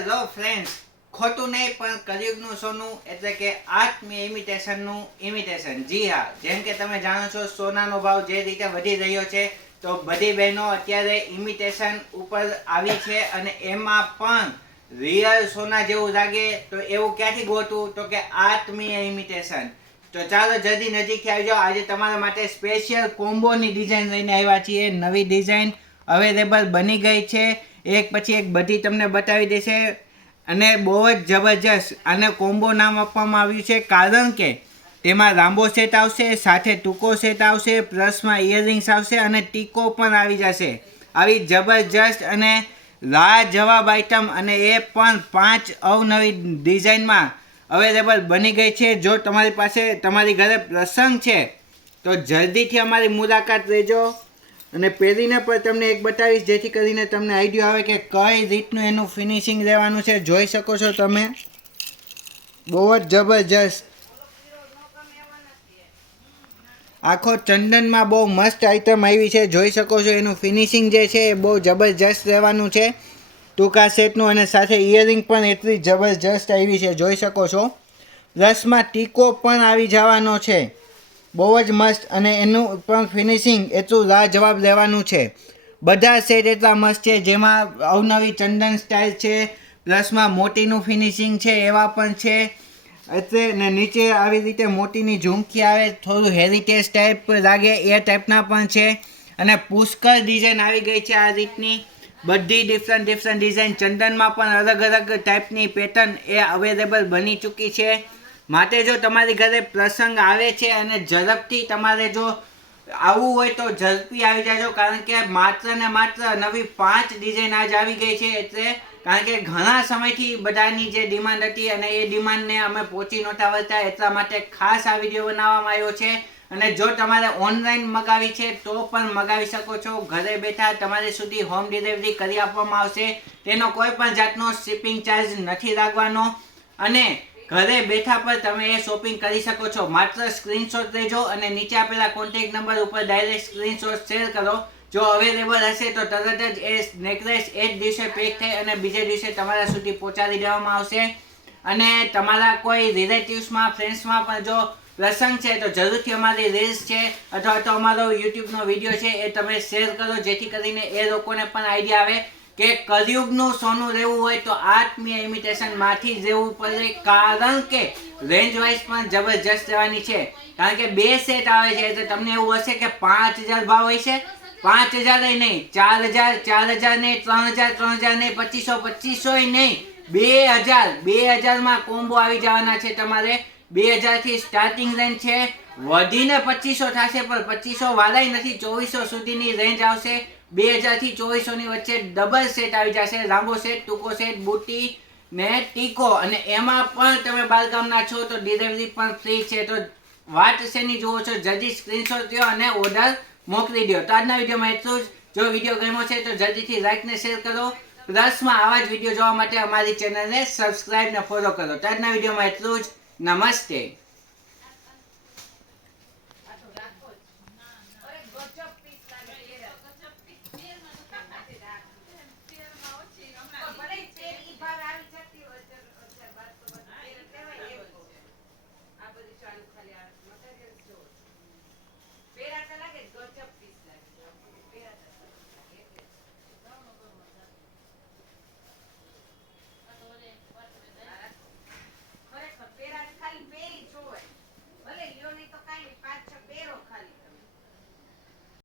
Hello friends, ખોટું નહીં પણ કલયુગનું સોનું એટલે કે આત્મીય ઇમિટેશનનું ઇમિટેશન. જી હા, જેમ કે તમે જાણો છો સોનાનો ભાવ જે રીતે વધી રહ્યો છે, તો બધી બહેનો અત્યારે ઇમિટેશન ઉપર આવી છે અને એમાં પણ રિયલ સોના જેવું લાગે તો એવું ક્યાંથી ગોતવું, તો કે આત્મીય ઇમિટેશન. તો ચાલો જલ્દી નજીકથી આવી જાઓ. આજે તમારા માટે સ્પેશિયલ કોમ્બોની ડિઝાઇન લઈને આવ્યા છીએ. નવી ડિઝાઇન અવેલેબલ બની ગઈ છે, એક પછી એક બધી તમને બતાવી દેશે અને બહુ જ જબરજસ્ત. આને કોમ્બો નામ આપવામાં આવ્યું છે કારણ કે તેમાં લાંબો સેટ આવશે, સાથે ટૂંકો સેટ આવશે, પ્લસમાં ઇયરિંગ્સ આવશે અને ટીકો પણ આવી જશે. આવી જબરજસ્ત અને લાજવાબ આઇટમ, અને એ પણ 5 અવનવી ડિઝાઇનમાં અવેલેબલ બની ગઈ છે. જો તમારી પાસે તમારી ઘરે પ્રસંગ છે તો જલ્દીથી અમારી મુલાકાત લેજો. અને પહેરીને પણ તમને એક બતાવીશ જેથી કરીને તમને આઈડિયા આવે કે કઈ રીતનું એનું ફિનિશિંગ રહેવાનું છે. જોઈ શકો છો તમે, બહુ જ જબરજસ્ત. આખો ચંદનમાં બહુ મસ્ત આઈટમ આવી છે. જોઈ શકો છો એનું ફિનિશિંગ જે છે એ બહુ જબરજસ્ત રહેવાનું છે ટૂંકા સેટનું, અને સાથે ઇયરિંગ પણ એટલી જબરજસ્ત આવી છે. જોઈ શકો છો, પ્લસમાં ટીકો પણ આવી જવાનો છે, બહુ જ મસ્ત. અને એનું પણ ફિનિશિંગ એટલું લાજવાબ લેવાનું છે. બધા સેટ એટલા મસ્ત છે, જેમાં અવનવી ચંદન સ્ટાઇલ છે, પ્લસમાં મોતીનું ફિનિશિંગ છે એવા પણ છે. એટલે ને નીચે આવી રીતે મોતીની ઝુમકી આવે, થોડું હેરિટેજ ટાઈપ લાગે એ ટાઈપના પણ છે. અને પુષ્કળ ડિઝાઇન આવી ગઈ છે આ રીતની, બધી ડિફરન્ટ ડિઝાઇન. ચંદનમાં પણ અલગ અલગ ટાઈપની પેટર્ન એ અવેલેબલ બની ચૂકી છે. માટે જો તમારી ઘરે પ્રસંગ આવે છે અને ઝડપથી તમારે જો આવવું હોય તો ઝડપી આવી જાજો, કારણ કે માત્ર ને માત્ર નવી 5 ડિઝાઇન આજ આવી ગઈ છે. એટલે કારણ કે ઘણા સમયથી બધાની જે ડિમાન્ડ હતી અને એ ડિમાન્ડને અમે પહોંચી નહોતા વળતા, એટલા માટે ખાસ આ વિડીયો બનાવવામાં આવ્યો છે. અને જો તમારે ઓનલાઈન મગાવી છે તો પણ મગાવી શકો છો. ઘરે બેઠા તમારી સુધી હોમ ડિલિવરી કરી આપવામાં આવશે. તેનો કોઈ પણ જાતનો શિપિંગ ચાર્જ નથી લાગવાનો અને ઘરે બેઠા પર તમે એ શોપિંગ કરી શકો છો. માત્ર સ્ક્રીનશોટ લેજો અને નીચે આપેલા કોન્ટેક્ટ નંબર ઉપર ડાયરેક્ટ સ્ક્રીનશોટ શેર કરો. જો અવેલેબલ હશે તો તરત જ એ નેકલેસ એ જ દિવસે પેક થઈ અને બીજે દિવસે તમારા સુધી પહોંચાડી દેવામાં આવશે. અને તમારા કોઈ રિલેટિવ્સમાં, ફ્રેન્ડ્સમાં પણ જો પ્રસંગ છે તો જરૂરથી અમારી રીલ્સ છે અથવા તો અમારો યુટ્યુબનો વિડીયો છે એ તમે શેર કરો, જેથી કરીને એ લોકોને પણ આઈડિયા આવે કે કલયુગનું સોનું લેવું હોય તો આત્મીય ઇમિટેશનમાંથી જ લેવું પડે, કારણ કે રેન્જ વાઇઝ પણ જબરજસ્ત રહેવાની છે. કારણ કે 2 સેટ આવે છે એટલે તમને એવું હશે કે 5000 ભાવ હોય છે. 5000 નહીં, 4000 નહીં, 3000 નહીં, 2500 નહીં, 2000 માં કોમ્બો આવી જવાના છે. તમારે 2000 થી સ્ટાર્ટિંગ રેન્જ છે, વધીને 2500 થશે, પણ 2500 વાળાય નથી. 2400 સુધીની રેન્જ આવશે. 2000 થી 2400 ની વચ્ચે ડબલ સેટ આવી જશે, લાંબો સેટ, ટૂંકો સેટ, બુટી ને ટીકો. અને એમાં પણ તમે બાલગામના છો તો ડિલિવરી પણ ફ્રી છે. તો વાત શેની જુઓ છો, જલ્દી સ્ક્રીનશોટ લ્યો અને ઓર્ડર મોકલી દો. તો આજના વિડીયોમાં એટલું જ. જો વિડીયો ગમ્યો છે તો જલ્દીથી લાઈક ને શેર કરો, પ્લસમાં આવા જ વિડીયો જોવા માટે અમારી ચેનલને સબસ્ક્રાઇબ ને ફોલો કરો. તો આજના વિડીયોમાં એટલું જ. નમસ્તે.